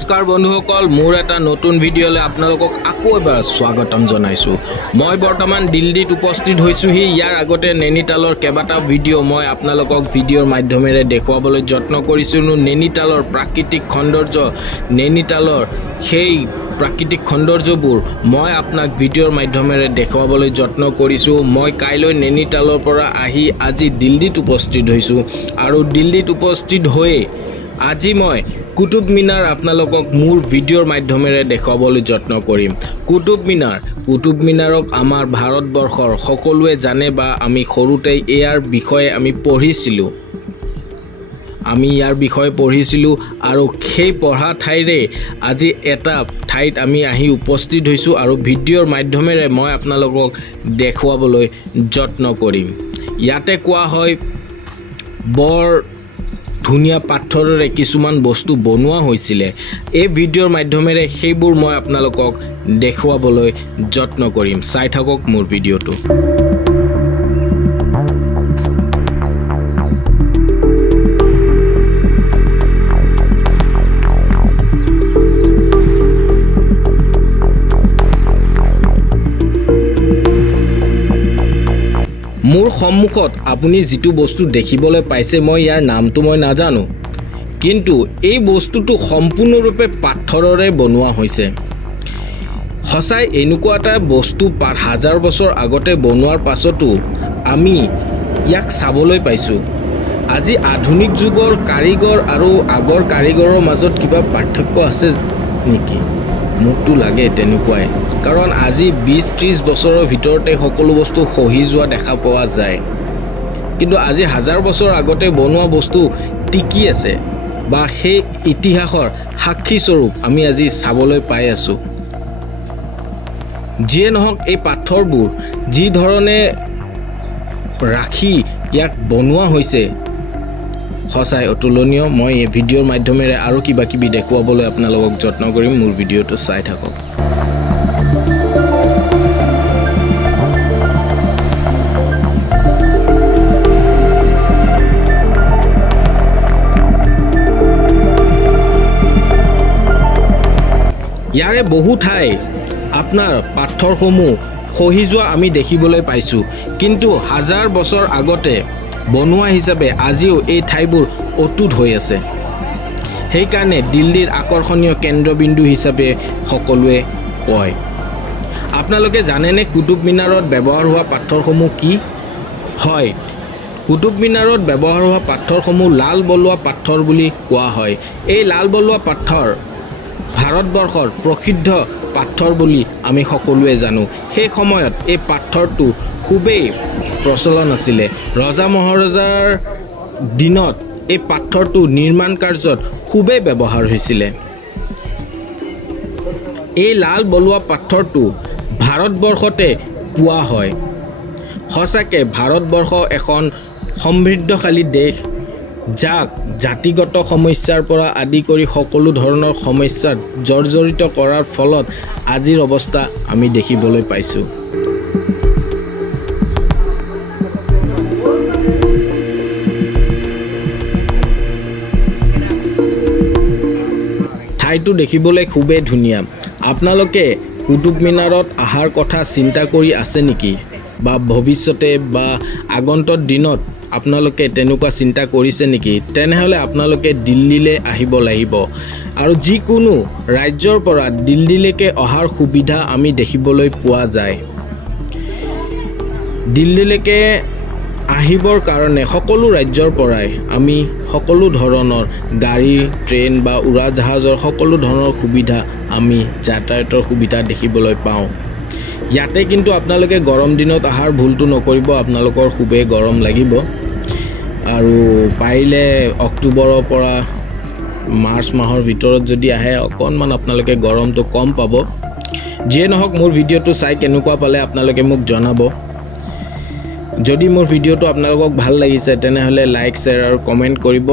নমস্কাৰ বন্ধুসকল মোৰ এটা নতুন ভিডিঅ'লৈ আপোনালোকক আকৌ এবাৰ স্বাগতম জনাইছো। মই বৰ্তমান দিল্লীত উপস্থিত হৈছোহি। ইয়াৰ আগতে নৈনিতালৰ কেইবাটা ভিডিঅ' মই আপোনালোকক ভিডিঅ'ৰ মাধ্যমেৰে দেখুৱাবলৈ যত্ন কৰিছিলোঁ। নৈনিতালৰ প্ৰাকৃতিক সৌন্দৰ্য, নৈনিতালৰ সেই প্ৰাকৃতিক সৌন্দৰ্যবোৰ মই আপোনাক ভিডিঅ'ৰ মাধ্যমেৰে দেখুৱাবলৈ যত্ন কৰিছোঁ। মই কাইলৈ নৈনিতালৰ পৰা আহি আজি দিল্লীত উপস্থিত হৈছোঁ আৰু দিল্লীত উপস্থিত হৈ আজি মই কুতুব মিনাৰ আপোনালোকক মোৰ ভিডিঅ'ৰ মাধ্যমেৰে দেখুৱাবলৈ যত্ন কৰিম। কুতুব মিনাৰক আমাৰ ভাৰতবৰ্ষৰ সকলোৱে জানে বা আমি সৰুতে ইয়াৰ বিষয়ে আমি পঢ়িছিলোঁ আৰু সেই পঢ়া ঠাইৰে আজি এটা ঠাইত আমি আহি উপস্থিত হৈছোঁ আৰু ভিডিঅ'ৰ মাধ্যমেৰে মই আপোনালোকক দেখুৱাবলৈ যত্ন কৰিম। ইয়াতে কোৱা হয় বৰ ধুনীয়া পাথৰেৰে কিছুমান বস্তু বনোৱা হৈছিলে। এই ভিডিঅ'ৰ মাধ্যমেৰে সেইবোৰ মই আপোনালোকক দেখুৱাবলৈ যত্ন কৰিম। চাই থাকক মোৰ ভিডিঅ'টো। মোৰ সন্মুখত আপুনি যিটো বস্তু দেখিবলৈ পাইছে মই ইয়াৰ নামটো মই নাজানো, কিন্তু এই বস্তুটো সম্পূৰ্ণৰূপে পাথৰেৰে বনোৱা হৈছে। সঁচাই এনেকুৱা এটা বস্তু হাজাৰ বছৰ আগতে বনোৱাৰ পাছতো আমি ইয়াক চাবলৈ পাইছোঁ। আজি আধুনিক যুগৰ কাৰিকৰ আৰু আগৰ কাৰিকৰৰ মাজত কিবা পাৰ্থক্য আছে নেকি? মোকতো লাগে তেনেকুৱাই, কাৰণ আজি 20-30 বছৰৰ ভিতৰতে সকলো বস্তু খহি যোৱা দেখা পোৱা যায়, কিন্তু আজি হাজাৰ বছৰ আগতে বনোৱা বস্তু টিকি আছে বা সেই ইতিহাসৰ সাক্ষীস্বৰূপ আমি আজি চাবলৈ পাই আছোঁ। যিয়ে নহওক এই পাথৰবোৰ যি ধৰণে ৰাখি ইয়াক বনোৱা হৈছে সঁচাই অতুলনীয়। মই এই ভিডিঅ'ৰ মাধ্যমেৰে আৰু কিবা কিবি দেখুৱাবলৈ আপোনালোকক যত্ন কৰিম। মোৰ ভিডিঅ'টো চাই থাকক। ইয়াৰে বহু ঠাই আপোনাৰ পাথৰসমূহ খহি যোৱা আমি দেখিবলৈ পাইছোঁ, কিন্তু হাজাৰ বছৰ আগতে বনোৱা হিচাপে আজিও এই ঠাইবোৰ অটুট হৈ আছে। সেইকাৰণে দিল্লীৰ আকৰ্ষণীয় কেন্দ্ৰবিন্দু হিচাপে সকলোৱে কয়। আপোনালোকে জানেনে কুতুব মিনাৰত ব্যৱহাৰ হোৱা পাথৰসমূহ কি? হয়, কুতুব মিনাৰত ব্যৱহাৰ হোৱা পাথৰসমূহ লাল বলুৱা পাথৰ বুলি কোৱা হয়। এই লাল বলুৱা পাথৰ ভাৰতবৰ্ষৰ প্ৰসিদ্ধ পাথৰ বুলি আমি সকলোৱে জানো। সেই সময়ত এই পাথৰটো খুবেই প্ৰচলন আছিলে। ৰজা মহাৰজাৰ দিনত এই পাথৰটো নিৰ্মাণ কাৰ্যত খুবেই ব্যৱহাৰ হৈছিলে। এই লাল বলুৱা পাথৰটো ভাৰতবৰ্ষতে পোৱা হয়। সঁচাকৈ ভাৰতবৰ্ষ এখন সমৃদ্ধশালী দেশ, যাক জাতিগত সমস্যাৰ পৰা আদি কৰি সকলো ধৰণৰ সমস্যাত জৰ্জৰিত কৰাৰ ফলত আজিৰ অৱস্থা আমি দেখিবলৈ পাইছোঁ। ঠাইটো দেখিবলৈ খুবেই ধুনীয়া। আপোনালোকে কুতুব মিনাৰত অহাৰ কথা চিন্তা কৰি আছে নেকি? বা ভৱিষ্যতে বা আগন্তুক দিনত আপোনালোকে তেনেকুৱা চিন্তা কৰিছে নেকি? তেনেহ'লে আপোনালোকে দিল্লীলৈ আহিব লাগিব। আৰু যিকোনো ৰাজ্যৰ পৰা দিল্লীলৈকে অহাৰ সুবিধা আমি দেখিবলৈ পোৱা যায়। দিল্লীলৈকে আহিবৰ কাৰণে সকলো ৰাজ্যৰ পৰাই আমি সকলো ধৰণৰ গাড়ী, ট্ৰেইন বা উৰাজাহাজৰ সকলো ধৰণৰ সুবিধা আমি যাতায়াতৰ সুবিধা দেখিবলৈ পাওঁ। ইয়াতে কিন্তু আপোনালোকে গৰম দিনত অহাৰ ভুলটো নকৰিব, আপোনালোকৰ খুবেই গৰম লাগিব। আৰু পাৰিলে অক্টোবৰৰ পৰা মাৰ্চ মাহৰ ভিতৰত যদি আহে অকণমান আপোনালোকে গৰমটো কম পাব। যিয়ে নহওক মোৰ ভিডিঅ'টো চাই কেনেকুৱা পালে আপোনালোকে মোক জনাব। যদি মোৰ ভিডিঅ'টো আপোনালোকক ভাল লাগিছে তেনেহ'লে লাইক, শ্বেয়াৰ আৰু কমেণ্ট কৰিব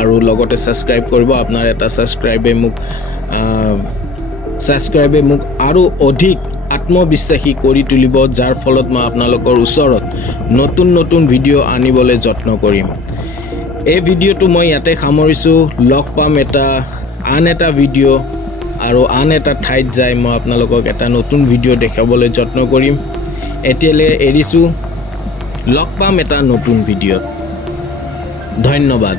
আৰু লগতে ছাবস্ক্ৰাইব কৰিব। আপোনাৰ এটা ছাবস্ক্ৰাইবে মোক আৰু অধিক আত্মবিশ্বাসী কৰি তুলিব, যাৰ ফলত মই আপোনালোকৰ ওচৰত নতুন নতুন ভিডিঅ' আনিবলৈ যত্ন কৰিম। এই ভিডিঅ'টো মই ইয়াতে সামৰিছোঁ। লগ পাম এটা আন এটা ভিডিঅ' আৰু আন এটা ঠাইত যাই মই আপোনালোকক এটা নতুন ভিডিঅ' দেখাবলৈ যত্ন কৰিম এতিয়ালৈ এৰিছোঁ লগ পাম এটা নতুন ভিডিঅ'ত ধন্যবাদ